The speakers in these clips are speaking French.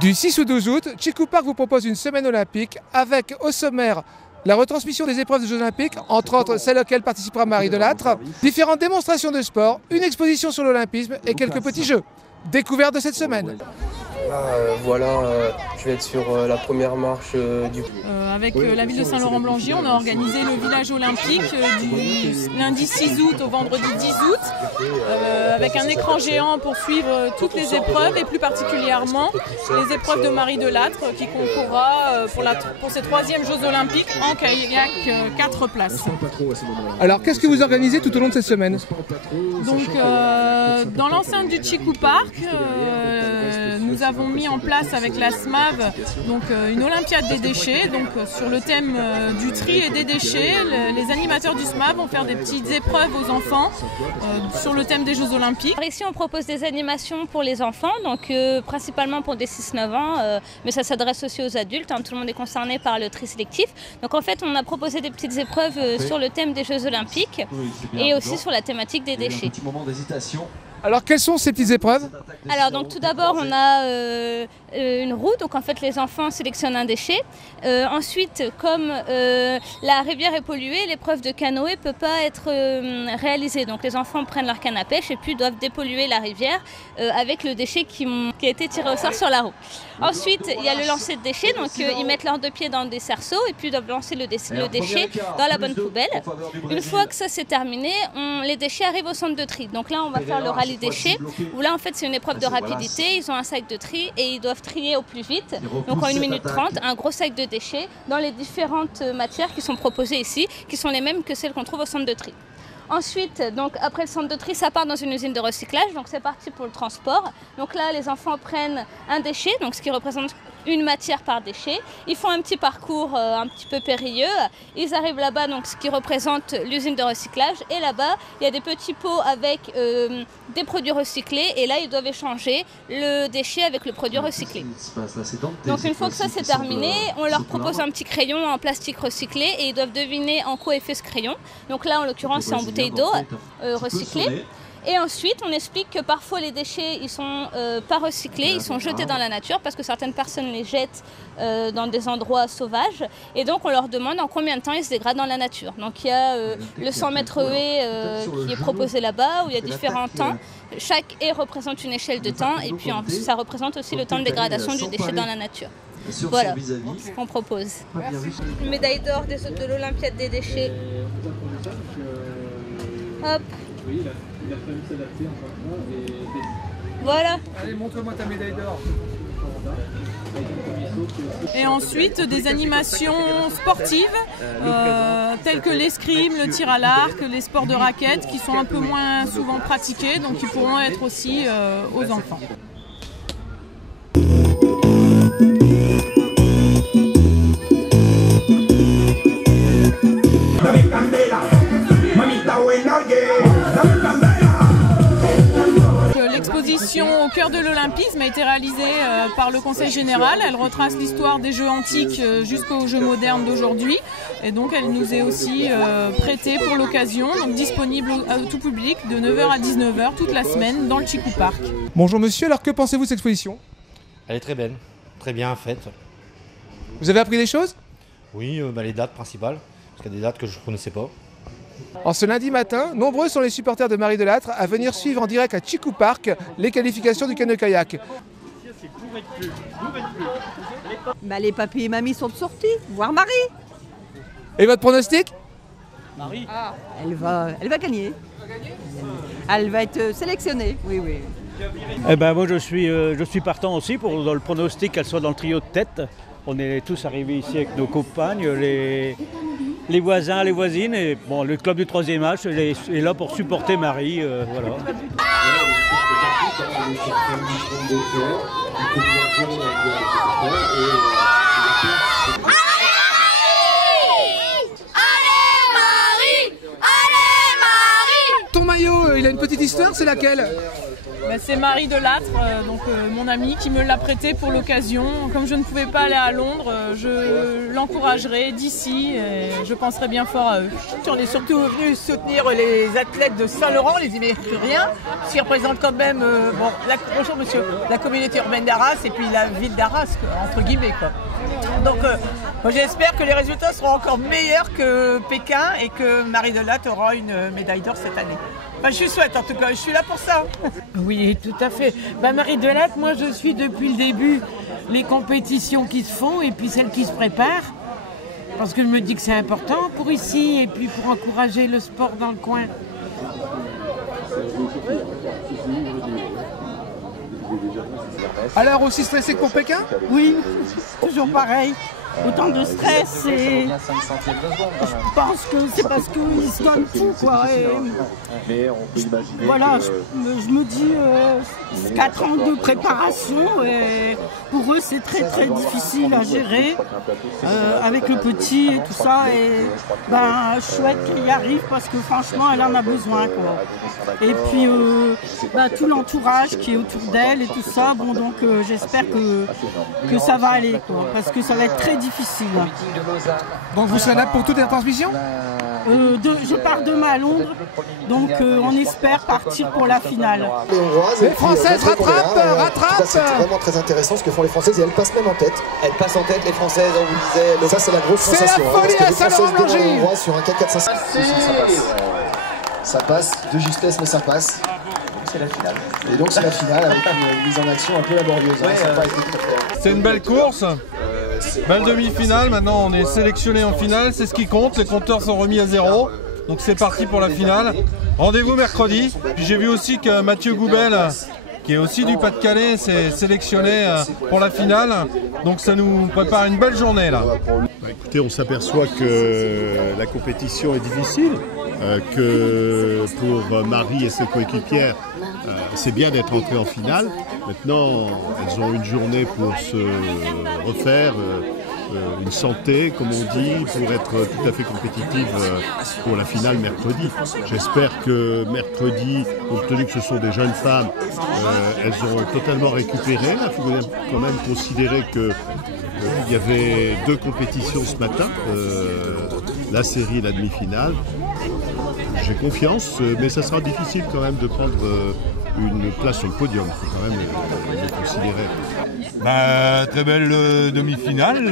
Du 6 au 12 août, Chikou Park vous propose une semaine olympique avec au sommaire la retransmission des épreuves des Jeux Olympiques, entre autres celles auxquelles participera Marie Delattre, différentes démonstrations de sport, une exposition sur l'olympisme et quelques petits jeux. Découverte de cette semaine. Je vais être sur la première marche du... Avec la ville de Saint-Laurent-Blangy, on a organisé le village olympique du lundi 6 août au vendredi 10 août, avec un écran géant pour suivre toutes les épreuves et plus particulièrement les épreuves de Marie Delattre qui concourra pour ses 3e Jeux Olympiques en kayak 4 places. Alors qu'est-ce que vous organisez tout au long de cette semaine? Donc dans l'enceinte du Chikou Park, nous avons mis en place avec la SMAV une Olympiade des déchets, sur le thème du tri et des déchets. Les animateurs du SMAV vont faire des petites épreuves aux enfants sur le thème des Jeux Olympiques. Alors ici on propose des animations pour les enfants, principalement pour des 6-9 ans, mais ça s'adresse aussi aux adultes, tout le monde est concerné par le tri sélectif. Donc en fait on a proposé des petites épreuves sur le thème des Jeux Olympiques et aussi sur la thématique des déchets. Alors quelles sont ces petites épreuves? Alors donc tout d'abord on a une roue, donc en fait les enfants sélectionnent un déchet. Ensuite, comme la rivière est polluée, l'épreuve de canoë ne peut pas être réalisée. Donc les enfants prennent leur canne à pêche et puis doivent dépolluer la rivière avec le déchet qui a été tiré au sort sur la roue. Ensuite, il y a le lancer de déchets, donc ils mettent leurs 2 pieds dans des cerceaux et puis doivent lancer le déchet dans la bonne poubelle. Une fois que ça c'est terminé, les déchets arrivent au centre de tri. Donc là on va faire le rallye déchets, où là en fait c'est une épreuve de rapidité, ils ont un sac de tri et ils doivent trier au plus vite, donc en 1 minute 30, un gros sac de déchets dans les différentes matières qui sont proposées ici, qui sont les mêmes que celles qu'on trouve au centre de tri. Ensuite, donc après le centre de tri, ça part dans une usine de recyclage, donc c'est parti pour le transport. Donc là, les enfants prennent un déchet, donc ce qui représente une matière par déchet. Ils font un petit parcours un petit peu périlleux. Ils arrivent là-bas, donc ce qui représente l'usine de recyclage. Et là-bas, il y a des petits pots avec des produits recyclés. Et là, ils doivent échanger le déchet avec le produit recyclé. Donc une fois que ça c'est terminé, on leur propose un petit crayon en plastique recyclé et ils doivent deviner en quoi est fait ce crayon. Donc là, en l'occurrence, c'est en bouteille d'eau recyclée. Et ensuite, on explique que parfois les déchets, ils sont pas recyclés, ils sont jetés dans la nature parce que certaines personnes les jettent dans des endroits sauvages. Et donc, on leur demande en combien de temps ils se dégradent dans la nature. Donc, il y a le 100 mètres haies qui est proposé là-bas, où il y a différents temps. Chaque haie représente une échelle de temps et puis ça représente aussi le temps de dégradation du déchet dans la nature. Voilà ce qu'on propose. Une médaille d'or de l'Olympiade des déchets. Hop. Voilà. Allez, montre-moi ta médaille d'or. Et ensuite, des animations sportives, telles que l'escrime, le tir à l'arc, les sports de raquettes, qui sont un peu moins souvent pratiqués, donc qui pourront être aussi aux enfants. L'exposition au cœur de l'olympisme a été réalisée par le Conseil général. Elle retrace l'histoire des jeux antiques jusqu'aux jeux modernes d'aujourd'hui. Et donc elle nous est aussi prêtée pour l'occasion, donc disponible à tout public de 9h à 19h toute la semaine dans le Chikou Park. Bonjour monsieur, alors que pensez-vous de cette exposition? Elle est très belle, très bien faite. Vous avez appris des choses? Oui, les dates principales, parce qu'il y a des dates que je ne connaissais pas. En ce lundi matin, nombreux sont les supporters de Marie Delattre à venir suivre en direct à Chikou Park les qualifications du canoë-kayak. Les papis et mamies sont sortis, voir Marie. Et votre pronostic? Marie. Elle va gagner. Elle va être sélectionnée, oui. Moi je suis partant aussi pour dans le pronostic qu'elle soit dans le trio de tête. On est tous arrivés ici avec nos compagnes, les voisins, les voisines, et bon, le club du 3e âge est là pour supporter Marie. Voilà. Ton maillot, il a une petite histoire, c'est laquelle? C'est Marie Delattre, mon amie, qui me l'a prêté pour l'occasion. Comme je ne pouvais pas aller à Londres, je l'encouragerai d'ici et je penserai bien fort à eux. On est surtout venu soutenir les athlètes de Saint-Laurent, les Imériens, qui représentent quand même bonjour monsieur, la communauté urbaine d'Arras et puis la ville d'Arras, entre guillemets, quoi. Donc j'espère que les résultats seront encore meilleurs que Pékin et que Marie Delattre aura une médaille d'or cette année. Je suis souhaite en tout cas, je suis là pour ça. Oui, tout à fait. Marie Delattre, moi je suis depuis le début les compétitions qui se font et puis celles qui se préparent. Parce que je me dis que c'est important pour ici et puis pour encourager le sport dans le coin. Alors aussi stressé que pour Pékin? Oui, toujours pareil. Autant de stress et je pense que c'est parce qu'ils se donnent tout, quoi. Et voilà, je me dis 4 ans de préparation et pour eux c'est très très difficile à gérer avec le petit et tout ça et chouette qu'il y arrive parce que franchement elle en a besoin, quoi. Et puis tout l'entourage qui est autour d'elle et tout ça, donc j'espère que ça va aller, quoi, parce que ça va être très difficile. Donc vous serez là pour toutes les transmissions? Je pars demain à Londres, donc on espère partir pour la finale. Les Françaises rattrapent. C'est vraiment très intéressant ce que font les Françaises et elles passent même en tête. Elles passent en tête, les Françaises, on vous disait. Ça c'est la grosse sensation. C'est la folie à Saint-Laurent-Blangy. Sur un 4-4-5. Ça passe de justesse, mais ça passe. C'est la finale. Et donc c'est la finale avec une mise en action un peu laborieuse. C'est une belle course. Belle demi-finale, maintenant on est sélectionné en finale, c'est ce qui compte, les compteurs sont remis à 0, donc c'est parti pour la finale. Rendez-vous mercredi, puis j'ai vu aussi que Mathieu Goubel, qui est aussi du Pas-de-Calais, s'est sélectionné pour la finale, donc ça nous prépare une belle journée là. Écoutez, on s'aperçoit que la compétition est difficile, que pour Marie et ses coéquipières, c'est bien d'être entrées en finale. Maintenant, elles ont une journée pour se refaire, une santé, comme on dit, pour être tout à fait compétitive pour la finale mercredi. J'espère que mercredi, compte tenu que ce sont des jeunes femmes, elles ont totalement récupéré. Il faut quand même considérer qu'il y avait 2 compétitions ce matin, la série et la demi-finale. J'ai confiance, mais ça sera difficile quand même de prendre une place sur le podium, il faut quand même le considérer. Très belle demi-finale,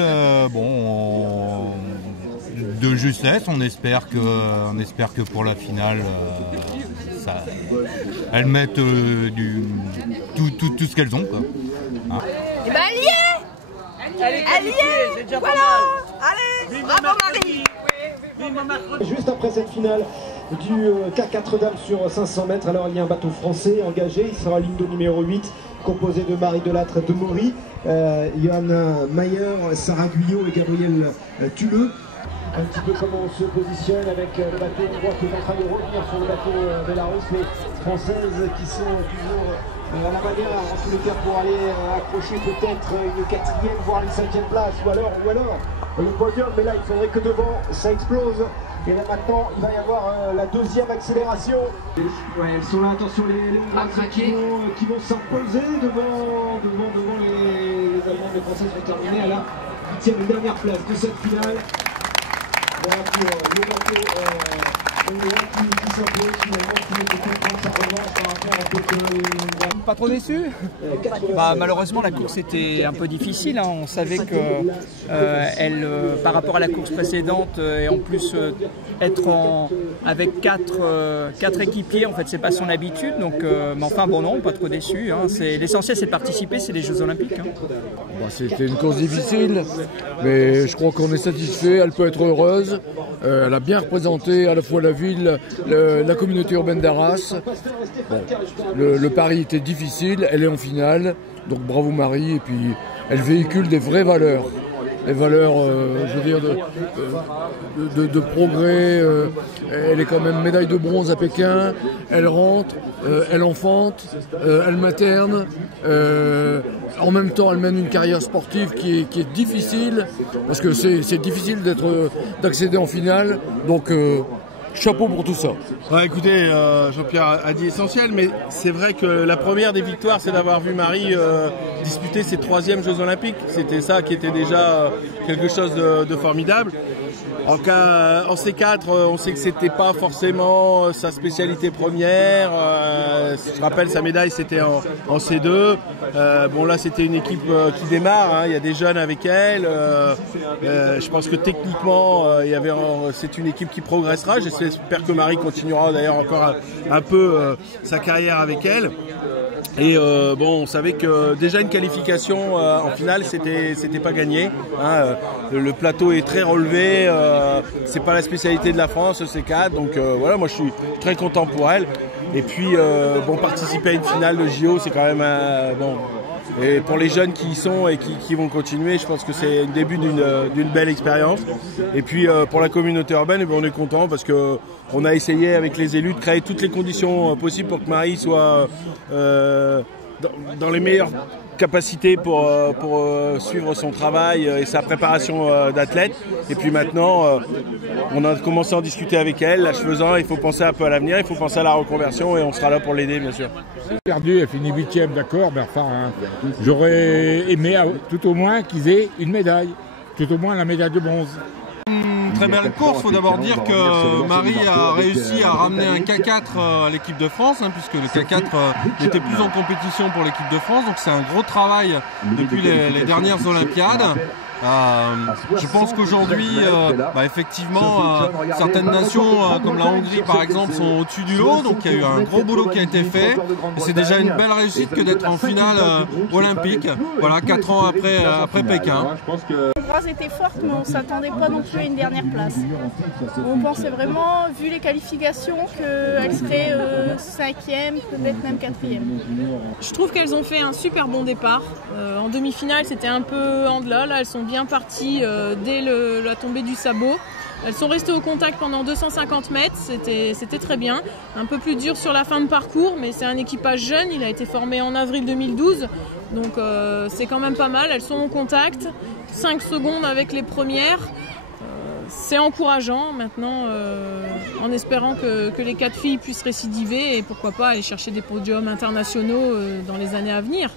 de justesse, on espère que pour la finale, elles mettent tout ce qu'elles ont, quoi. Hein. Et elle y est, voilà. Allez, bravo Marie. Juste après cette finale du K4 dames sur 500 mètres, alors il y a un bateau français engagé, il sera ligne de numéro 8, composé de Marie Delattre de Maury, Johanna Mayer, Sarah Guyot et Gabriel Tuleux. Un petit peu comment on se positionne avec le bateau hongrois qui est en train de revenir sur le bateau Belarus, les Françaises qui sont toujours à la manière, en tous les cas, pour aller accrocher peut-être une 4e, voire une 5e place, ou alors le podium, mais là il faudrait que devant ça explose. Et là maintenant il va y avoir la 2e accélération. Ouais, elles sont là, attention les qui vont s'imposer devant les Allemands, les Françaises vont terminer à la 8e et dernière place de cette finale. Voilà pour le bateau qui s'impose finalement, qui était prendre sa revanche par rapport à Pékin. Pas trop déçu? Malheureusement la course était un peu difficile, hein. On savait que par rapport à la course précédente et en plus être avec 4 équipiers, en fait c'est pas son habitude, donc mais enfin non, pas trop déçu, hein. L'essentiel c'est de participer, c'est les Jeux Olympiques, hein. C'était une course difficile, mais je crois qu'on est satisfait, elle peut être heureuse. Elle a bien représenté à la fois la ville, la communauté urbaine d'Arras. Le pari était difficile, elle est en finale, donc bravo Marie, et puis elle véhicule des vraies valeurs. Les valeurs, je veux dire, de progrès. Elle est quand même médaille de bronze à Pékin. Elle rentre, elle enfante, elle materne. En même temps, elle mène une carrière sportive qui est difficile, parce que c'est difficile d'accéder en finale. Donc, chapeau pour tout ça. Ouais, écoutez, Jean-Pierre a dit essentiel, mais c'est vrai que la première des victoires, c'est d'avoir vu Marie disputer ses 3e Jeux Olympiques. C'était ça qui était déjà quelque chose de formidable. En C4, on sait que c'était pas forcément sa spécialité première. Je rappelle, sa médaille, c'était en C2. Bon, là, c'était une équipe qui démarre. Hein. Il y a des jeunes avec elle. Je pense que techniquement, c'est une équipe qui progressera. J'espère que Marie continuera d'ailleurs encore un peu sa carrière avec elle. Et bon, on savait que déjà une qualification en finale, c'était pas gagné. Hein. Le plateau est très relevé. C'est pas la spécialité de la France, c'est C4. Donc voilà, moi je suis très content pour elle. Et puis bon, participer à une finale de JO, c'est quand même bon. Et pour les jeunes qui y sont et qui vont continuer, je pense que c'est le début d'une belle expérience. Et puis pour la communauté urbaine, on est content parce que on a essayé avec les élus de créer toutes les conditions possibles pour que Marie soit dans les meilleures capacités pour suivre son travail et sa préparation d'athlète. Et puis maintenant, on a commencé à en discuter avec elle. L'âge faisant, il faut penser un peu à l'avenir, il faut penser à la reconversion et on sera là pour l'aider, bien sûr. Perdu, elle finit 8e, d'accord, mais enfin, j'aurais aimé tout au moins qu'ils aient une médaille, tout au moins la médaille de bronze. Très belle course, il faut d'abord dire que Marie a réussi à ramener un K4 à l'équipe de France, hein, puisque le K4 n'était plus en compétition pour l'équipe de France, donc c'est un gros travail depuis les dernières Olympiades. Je pense qu'aujourd'hui, effectivement, certaines nations comme la Hongrie par exemple sont au-dessus du lot, donc il y a eu un gros boulot qui a été fait. C'est déjà une belle réussite que d'être en finale olympique, voilà, 4 ans après Pékin. Hongroise était forte, mais on ne s'attendait pas non plus à une dernière place. On pensait vraiment, vu les qualifications, qu'elle serait 5e, peut-être même 4e. Je trouve qu'elles ont fait un super bon départ. En demi-finale, c'était un peu en delà. Là, elles sont bien parties dès la tombée du sabot. Elles sont restées au contact pendant 250 mètres, c'était très bien. Un peu plus dur sur la fin de parcours, mais c'est un équipage jeune, il a été formé en avril 2012, donc c'est quand même pas mal. Elles sont au contact, 5 secondes avec les premières. C'est encourageant maintenant, en espérant que les 4 filles puissent récidiver et pourquoi pas aller chercher des podiums internationaux dans les années à venir.